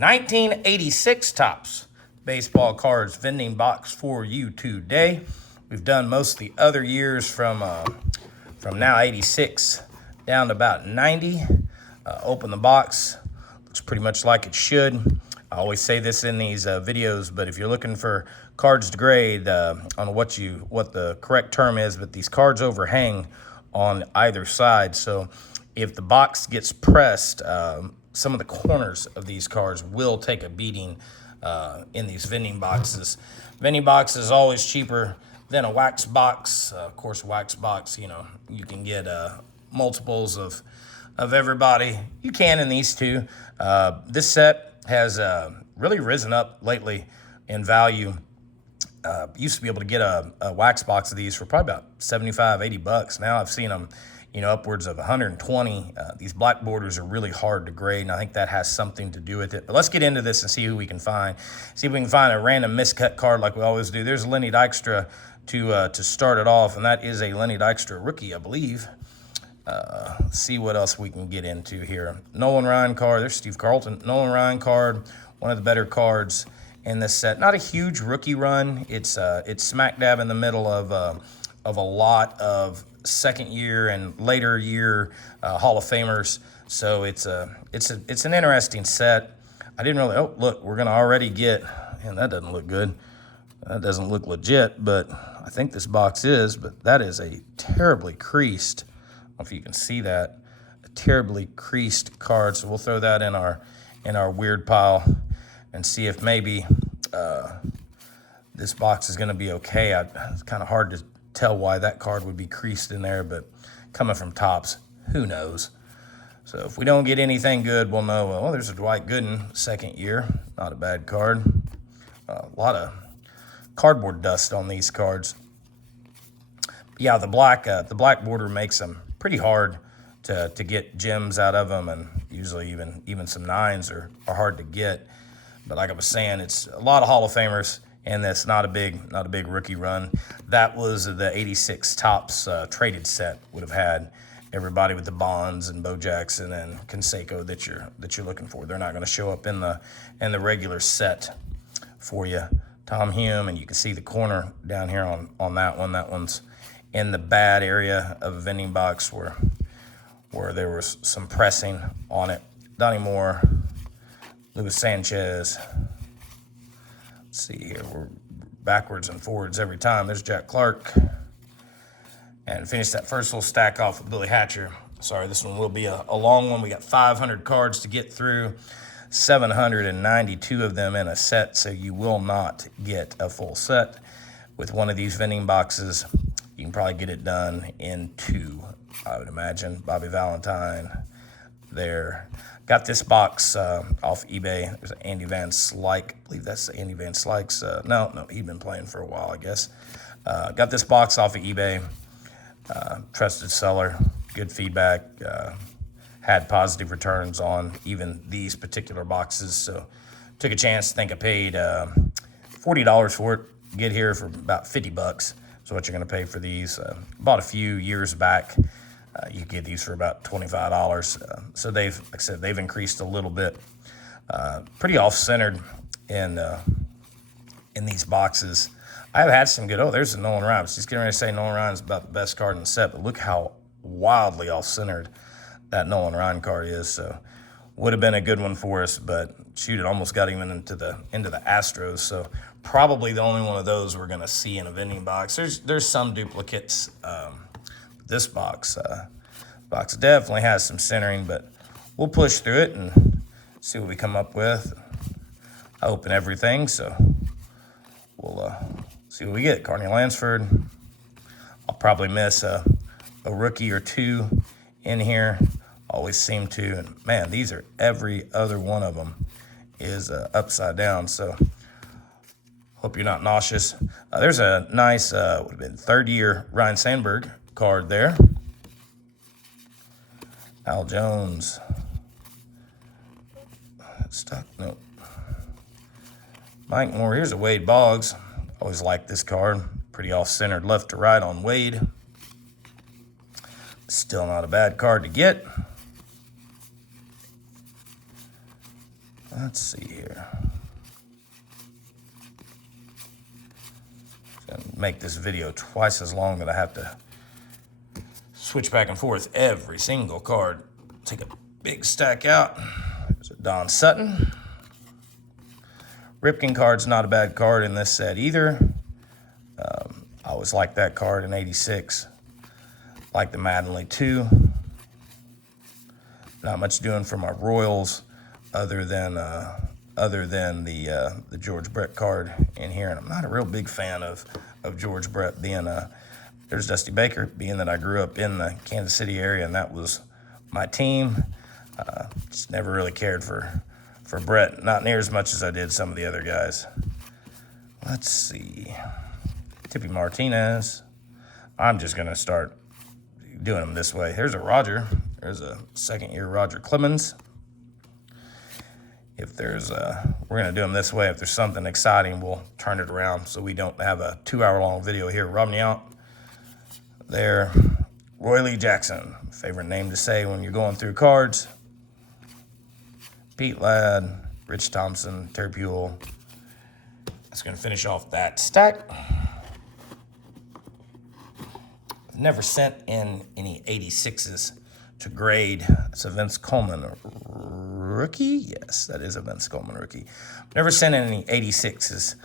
1986 Topps baseball cards vending box for you today. We've done most of the other years from now 86 down to about 90. Open the box. Looks pretty much like it should. I always say this in these videos, but if you're looking for cards to grade on what the correct term is, but these cards overhang on either side. So if the box gets pressed, some of the corners of these cards will take a beating in these vending boxes. Vending box is always cheaper than a wax box. Of course, wax box, you can get multiples of everybody. You can in these two. This set has really risen up lately in value. Used to be able to get a wax box of these for probably about 75, 80 bucks. Now I've seen them, upwards of 120. These black borders are really hard to grade, and I think that has something to do with it. But let's get into this and see who we can find. See if we can find a random miscut card like we always do. There's Lenny Dykstra to start it off, and that is a Lenny Dykstra rookie, I believe. See what else we can get into here. Nolan Ryan card. There's Steve Carlton. Nolan Ryan card, one of the better cards in this set. Not a huge rookie run. It's smack dab in the middle of a lot of second year and later year Hall of Famers. So it's an interesting set. I didn't really. Oh, look, we're gonna already get. And that doesn't look good. That doesn't look legit, but I think this box is. But that is a terribly creased. I don't know if you can see that. A terribly creased card. So we'll throw that in our weird pile and see if maybe this box is going to be okay. It's kind of hard to tell why that card would be creased in there, but coming from Topps, who knows? So if we don't get anything good, we'll know. Well, there's a Dwight Gooden, second year. Not a bad card. A lot of cardboard dust on these cards. Yeah, the black border makes them pretty hard to get gems out of them, and usually even some nines are hard to get. But like I was saying, it's a lot of Hall of Famers, and that's not a big rookie run. That was the 86 Topps traded set. Would have had everybody with the Bonds and Bo Jackson and Canseco that you're looking for. They're not going to show up in the regular set for you. Tom Hume, and you can see the corner down here on that one. That one's in the bad area of a vending box where there was some pressing on it. Donnie Moore, Luis Sanchez. Let's see here. We're backwards and forwards every time. There's Jack Clark. And finish that first little stack off with Billy Hatcher. Sorry, this one will be a long one. We got 500 cards to get through. 792 of them in a set, so you will not get a full set. With one of these vending boxes, you can probably get it done in two, I would imagine. Bobby Valentine there. Got this box off eBay. There's an Andy Van Slyke. I believe that's Andy Van Slyke's. No, he'd been playing for a while, I guess. Got this box off of eBay. Trusted seller. Good feedback. Had positive returns on even these particular boxes. So took a chance. I think I paid $40 for it. Get here for about 50 bucks. So what you're going to pay for these. Bought a few years back. You get these for about $25. So like I said, they've increased a little bit. Pretty off-centered in these boxes. I've had some good. Oh, there's a Nolan Ryan. Just getting ready to say Nolan Ryan's about the best card in the set, but look how wildly off-centered that Nolan Ryan card is. So would have been a good one for us, but shoot, it almost got even into the Astros. So probably the only one of those we're going to see in a vending box. There's some duplicates. This box definitely has some centering, but we'll push through it and see what we come up with. I open everything, so we'll see what we get. Carney Lansford. I'll probably miss a rookie or two in here. Always seem to. And man, these are every other one of them is upside down. So hope you're not nauseous. There's a nice would have been third year Ryan Sandberg card there. Al Jones. Stuck. Nope. Mike Moore. Here's a Wade Boggs. Always like this card. Pretty off-centered left to right on Wade. Still not a bad card to get. Let's see here. Gonna make this video twice as long that I have to switch back and forth every single card. Take a big stack out. There's a Don Sutton. Ripken card's not a bad card in this set either. I always liked that card in '86. Like the Mattingly too. Not much doing for my Royals other than the George Brett card in here, and I'm not a real big fan of George Brett being there's Dusty Baker, being that I grew up in the Kansas City area and that was my team. Just never really cared for Brett, not near as much as I did some of the other guys. Let's see, Tippy Martinez. I'm just gonna start doing them this way. Here's a Roger. There's a second-year Roger Clemens. If there's we're gonna do them this way. If there's something exciting, we'll turn it around so we don't have a 2-hour-long video here. Rubbing you out there. Roy Lee Jackson, favorite name to say when you're going through cards. Pete Ladd, Rich Thompson, Terry Puel. That's gonna finish off that stack. I've never sent in any 86s to grade. It's a Vince Coleman rookie. Yes, that is a Vince Coleman rookie. Never sent in any 86s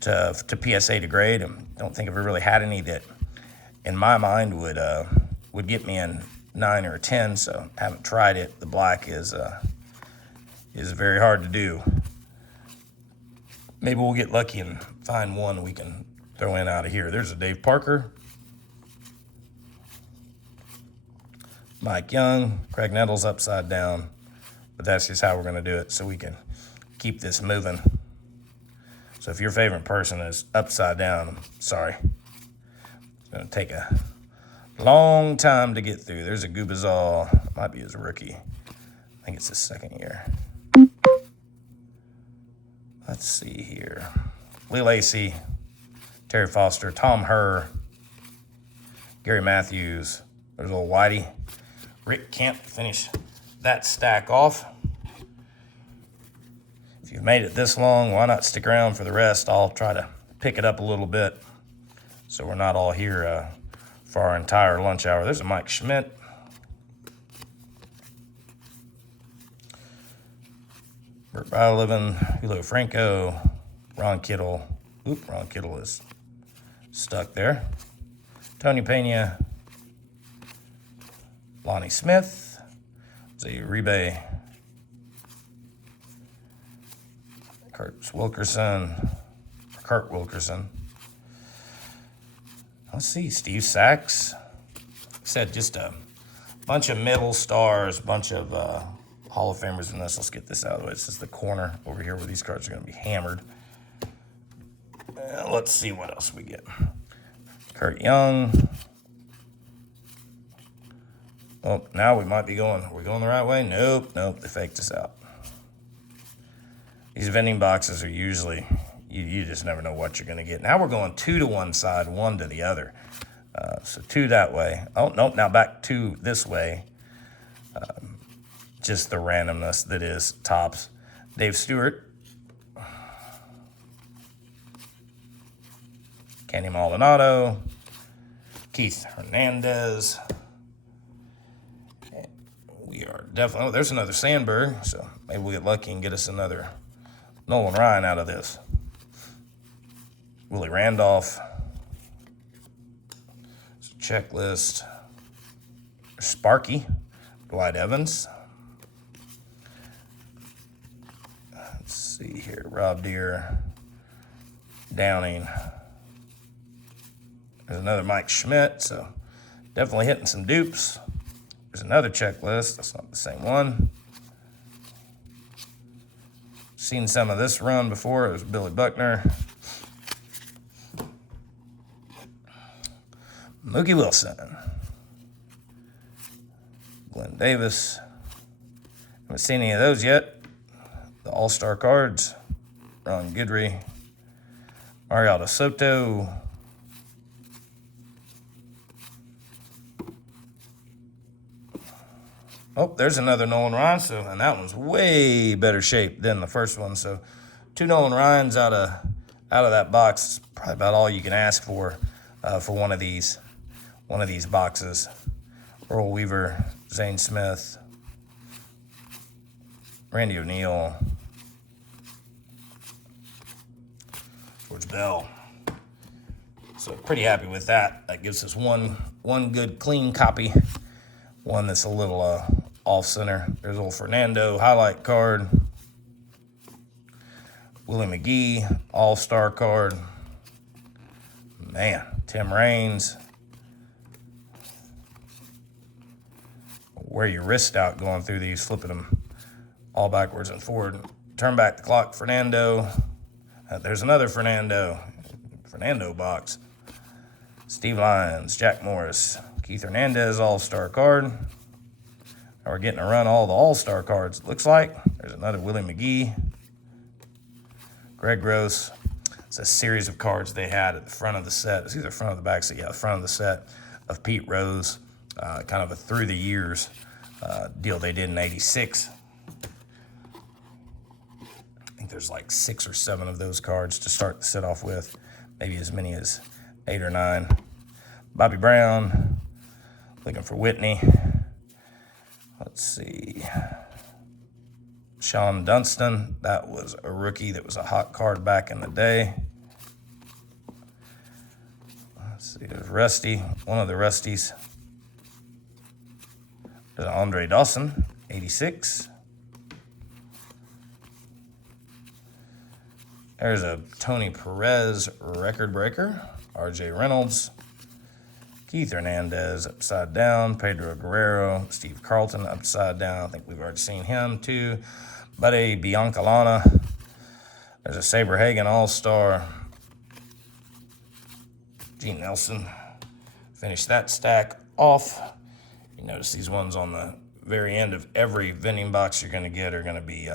to PSA to grade. I don't think I've ever really had any that, in my mind, would get me in 9 or 10. So haven't tried it. The black is very hard to do. Maybe we'll get lucky and find one we can throw in out of here. There's a Dave Parker. Mike Young, Craig Nettles upside down, but that's just how we're going to do it so we can keep this moving. So if your favorite person is upside down, I'm sorry. It's going to take a long time to get through. There's a Gubazal, might be his rookie. I think it's his second year. Let's see here. Lee Lacy, Terry Foster, Tom Herr, Gary Matthews. There's old Whitey. Rick Kemp finish that stack off. If you've made it this long, why not stick around for the rest? I'll try to pick it up a little bit so we're not all here for our entire lunch hour. There's a Mike Schmidt. Bert Bylevin, Julio Franco, Ron Kittle. Oop, Ron Kittle is stuck there. Tony Pena, Lonnie Smith, Uribe, Kurt Wilkerson. Let's see, Steve Sachs. Said just a bunch of middle stars, bunch of Hall of Famers in this. Let's get this out of the way. This is the corner over here where these cards are going to be hammered. Let's see what else we get. Kurt Young. Oh, now we might be going. Are we going the right way? Nope, they faked us out. These vending boxes are usually, you just never know what you're going to get. Now we're going 2 to one side, 1 to the other. So 2 that way. Oh, nope, now back 2 this way. Just the randomness that is tops. Dave Stewart. Kenny Maldonado. Keith Hernandez. We are definitely, there's another Sandberg, so maybe we'll get lucky and get us another Nolan Ryan out of this. Willie Randolph. Checklist. Sparky. Dwight Evans. Let's see here. Rob Deere. Downing. There's another Mike Schmidt, so definitely hitting some dupes. There's another checklist. That's not the same one. Seen some of this run before. It was Billy Buckner. Mookie Wilson. Glenn Davis. Haven't seen any of those yet. The All-Star cards. Ron Guidry. Mariano Soto. Oh, there's another Nolan Ryan. So, and that one's way better shape than the first one. So, 2 Nolan Ryans out of that box is probably about all you can ask for one of these boxes. Earl Weaver, Zane Smith, Randy O'Neal, George Bell. So pretty happy with that. That gives us one good clean copy. One that's a little off center. There's old Fernando highlight card. Willie McGee all-star card. Man, Tim Raines. Wear your wrist out going through these, flipping them all backwards and forward. Turn back the clock, Fernando. There's another Fernando box. Steve Lyons, Jack Morris, Keith Hernandez all-star card. Now we're getting to run all the all-star cards, it looks like. There's another Willie McGee. Greg Gross. It's a series of cards they had at the front of the set. It's either front of the back set, yeah, the front of the set of Pete Rose. Kind of a through the years deal they did in '86. I think there's like 6 or 7 of those cards to start the set off with. Maybe as many as 8 or 9. Bobby Brown, looking for Whitney. Let's see. Sean Dunston, that was a rookie that was a hot card back in the day. Let's see, there's Rusty, one of the Rusties. There's Andre Dawson, 86. There's a Tony Perez record breaker. RJ Reynolds. Keith Hernandez upside down. Pedro Guerrero. Steve Carlton upside down. I think we've already seen him too. Buddy Biancalana. There's a Saber Hagen all-star. Gene Nelson. Finish that stack off. You notice these ones on the very end of every vending box you're going to get are going to be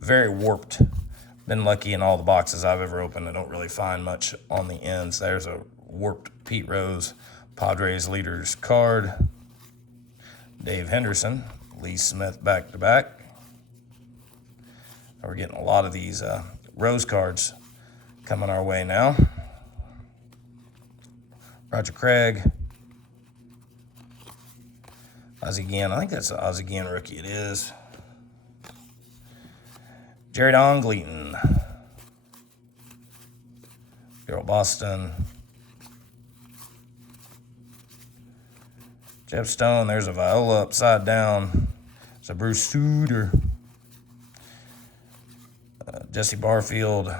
very warped. Been lucky in all the boxes I've ever opened. I don't really find much on the ends. There's a warped Pete Rose Padres leaders card. Dave Henderson, Lee Smith back-to-back. We're getting a lot of these Rose cards coming our way now. Roger Craig. Ozzie Guillen, I think that's an Ozzie Guillen rookie. It is. Jared Ongleton. Daryl Boston. Jeff Stone. There's a Viola upside down. There's a Bruce Sutter. Jesse Barfield.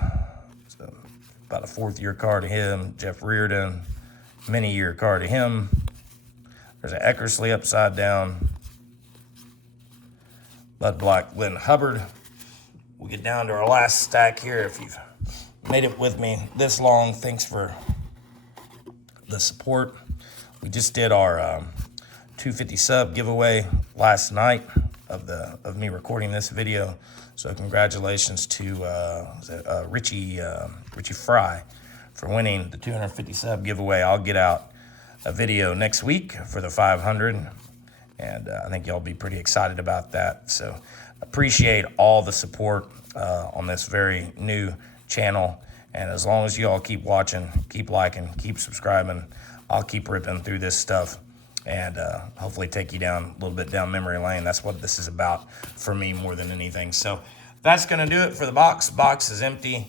It's about a 4th-year card to him. Jeff Reardon. Many-year card to him. There's an Eckersley upside down. Bud Black, Lynn Hubbard. We get down to our last stack here. If you've made it with me this long, thanks for the support. We just did our 250 sub giveaway last night of me recording this video. So congratulations to Richie Fry for winning the 250 sub giveaway. I'll get out a video next week for the 500, and I think y'all be pretty excited about that. So appreciate all the support on this very new channel, and as long as y'all keep watching, keep liking, keep subscribing, I'll keep ripping through this stuff and hopefully take you down a little bit down memory lane. That's what this is about for me more than anything. So that's going to do it for the box. Box is empty.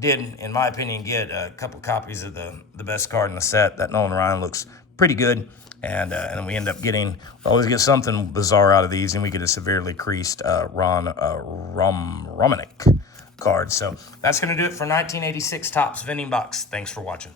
Did, in my opinion, get a couple copies of the best card in the set. That Nolan Ryan looks pretty good. And then we end up getting, we always get something bizarre out of these, and we get a severely creased Ron Romanek card. So that's going to do it for 1986 Topps Vending Box. Thanks for watching.